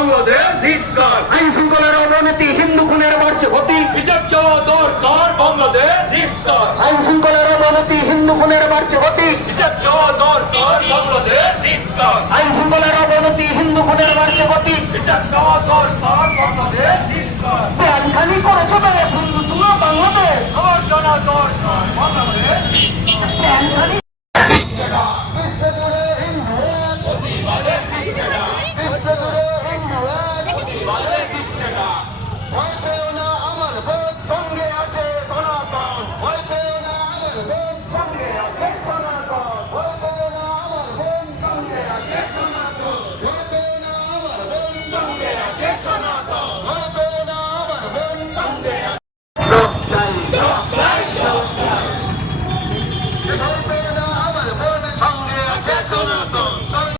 বাংলাদেশ ধিক্কার আইন শৃঙ্খলার অবনতি হিন্দু খুনের বাড়ছে গতি বিচার চাওয়া দরকার বাংলাদেশ ধিক্কার আইন শৃঙ্খলার অবনতি হিন্দু খুনের বাড়ছে গতি বিচার চাওয়া দরকার বাংলাদেশ ধিক্কার আইন শৃঙ্খলার অবনতি হিন্দু খুনের বাড়ছে গতি বিচার চাওয়া দরকার বাংলাদেশ ধিক্কার প্যান করেছ বেশ হিন্দু তুলো বাংলাদেশ। আমার জানা দরকার বাংলাদেশ প্যান খালি